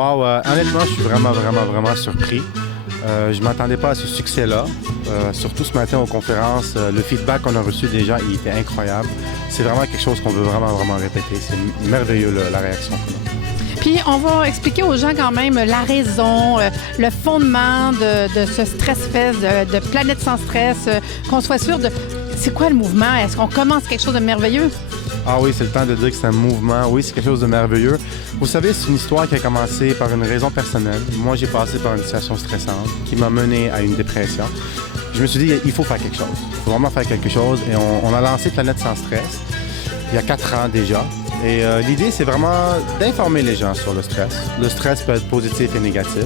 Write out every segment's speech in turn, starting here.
Wow, honnêtement, je suis vraiment surpris. Je ne m'attendais pas à ce succès-là. Surtout ce matin aux conférences, le feedback qu'on a reçu des gens, il était incroyable. C'est vraiment quelque chose qu'on veut vraiment répéter. C'est merveilleux, la réaction qu'on a. Puis, on va expliquer aux gens quand même la raison, le fondement de ce Stress Fest, de Planète sans stress, qu'on soit sûr de... C'est quoi le mouvement? Est-ce qu'on commence quelque chose de merveilleux? Ah oui, c'est le temps de dire que c'est un mouvement. Oui, c'est quelque chose de merveilleux. Vous savez, c'est une histoire qui a commencé par une raison personnelle. Moi, j'ai passé par une situation stressante qui m'a mené à une dépression. Je me suis dit, il faut faire quelque chose. Il faut vraiment faire quelque chose. Et on a lancé Planète sans stress il y a 4 ans déjà. Et l'idée, c'est vraiment d'informer les gens sur le stress. Le stress peut être positif et négatif.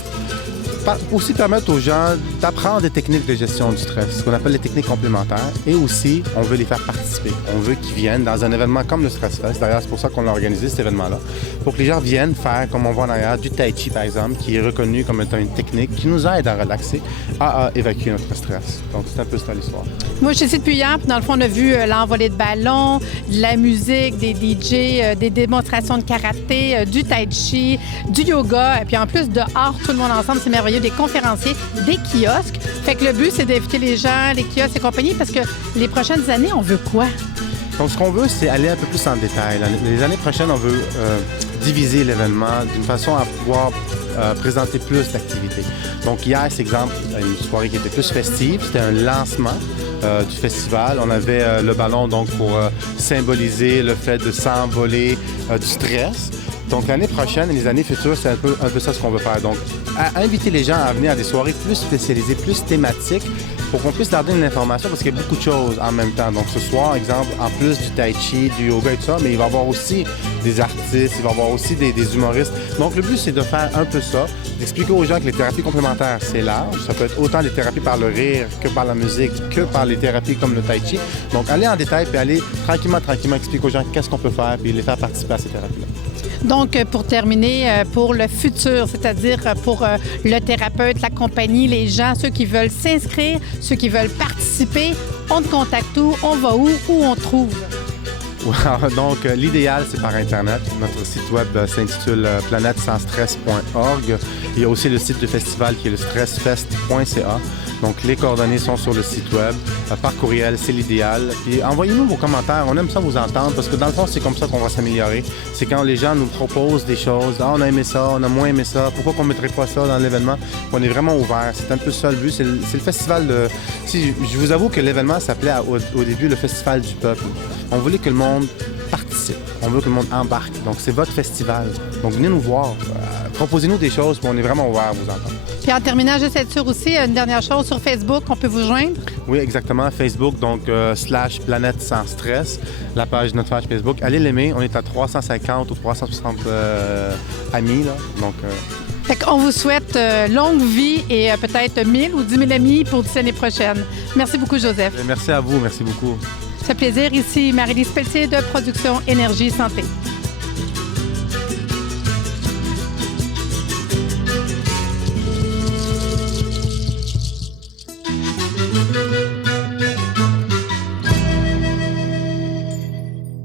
Aussi permettre aux gens d'apprendre des techniques de gestion du stress, ce qu'on appelle les techniques complémentaires. Et aussi, on veut les faire participer. On veut qu'ils viennent dans un événement comme le Stress Fest. D'ailleurs, c'est pour ça qu'on a organisé cet événement-là. Pour que les gens viennent faire, comme on voit en arrière, du tai chi, par exemple, qui est reconnu comme étant une technique qui nous aide à relaxer, à évacuer notre stress. Donc, c'est un peu ça l'histoire. Moi, je suis ici depuis hier, puis dans le fond, on a vu l'envolée de ballons, de la musique, des DJ, des démonstrations de karaté, du tai chi, du yoga, et puis en plus, dehors, tout le monde ensemble, c'est merveilleux, des conférenciers, des kiosques. Fait que le but, c'est d'inviter les gens, les kiosques et compagnie, parce que les prochaines années, on veut quoi? Donc, ce qu'on veut, c'est aller un peu plus en détail. Les années prochaines, on veut diviser l'événement d'une façon à pouvoir présenter plus d'activités. Donc, hier, c'est exemple, une soirée qui était plus festive. C'était un lancement du festival. On avait le ballon donc pour symboliser le fait de s'envoler du stress. Donc, l'année prochaine et les années futures, c'est un peu ça ce qu'on veut faire. Donc, inviter les gens à venir à des soirées plus spécialisées, plus thématiques, pour qu'on puisse leur donner une information, parce qu'il y a beaucoup de choses en même temps. Donc, ce soir, exemple, en plus du tai chi, du yoga et tout ça, mais il va y avoir aussi des artistes, il va y avoir aussi des humoristes. Donc, le but, c'est de faire un peu ça, d'expliquer aux gens que les thérapies complémentaires, c'est large. Ça peut être autant des thérapies par le rire que par la musique, que par les thérapies comme le tai chi. Donc, aller en détail, puis aller tranquillement expliquer aux gens qu'est-ce qu'on peut faire, puis les faire participer à ces thérapies-là. Donc, pour terminer, pour le futur, c'est-à-dire pour le thérapeute, la compagnie, les gens, ceux qui veulent s'inscrire, ceux qui veulent participer, on te contacte où, on va où on te trouve? Donc, l'idéal, c'est par Internet. Notre site web s'intitule planètesansstress.org. Il y a aussi le site du festival qui est le stressfest.ca. Donc, les coordonnées sont sur le site web. Par courriel, c'est l'idéal. Puis, envoyez-nous vos commentaires. On aime ça vous entendre parce que, dans le fond, c'est comme ça qu'on va s'améliorer. C'est quand les gens nous proposent des choses. Ah, on a aimé ça, on a moins aimé ça. Pourquoi qu'on ne mettrait pas ça dans l'événement? On est vraiment ouvert. C'est un peu ça le but. C'est le festival de... Je vous avoue que l'événement s'appelait au début le Festival du peuple. On voulait que le monde participe. On veut que le monde embarque. Donc, c'est votre festival. Donc, venez nous voir. Proposez-nous des choses, puis on est vraiment ouvert à vous entendre. Puis en terminant, juste être sûr aussi, une dernière chose, sur Facebook, on peut vous joindre? Oui, exactement. Facebook, donc / Planète sans stress, la page de notre page Facebook. Allez l'aimer. On est à 350 ou 360 amis, là. Donc... Fait qu'on vous souhaite longue vie et peut-être 1000 ou 10 000 amis pour 10 années prochaines. Merci beaucoup, Joseph. Merci à vous. Merci beaucoup. Ça fait plaisir. Ici, Marie-Lise Pelletier de Production Énergie Santé.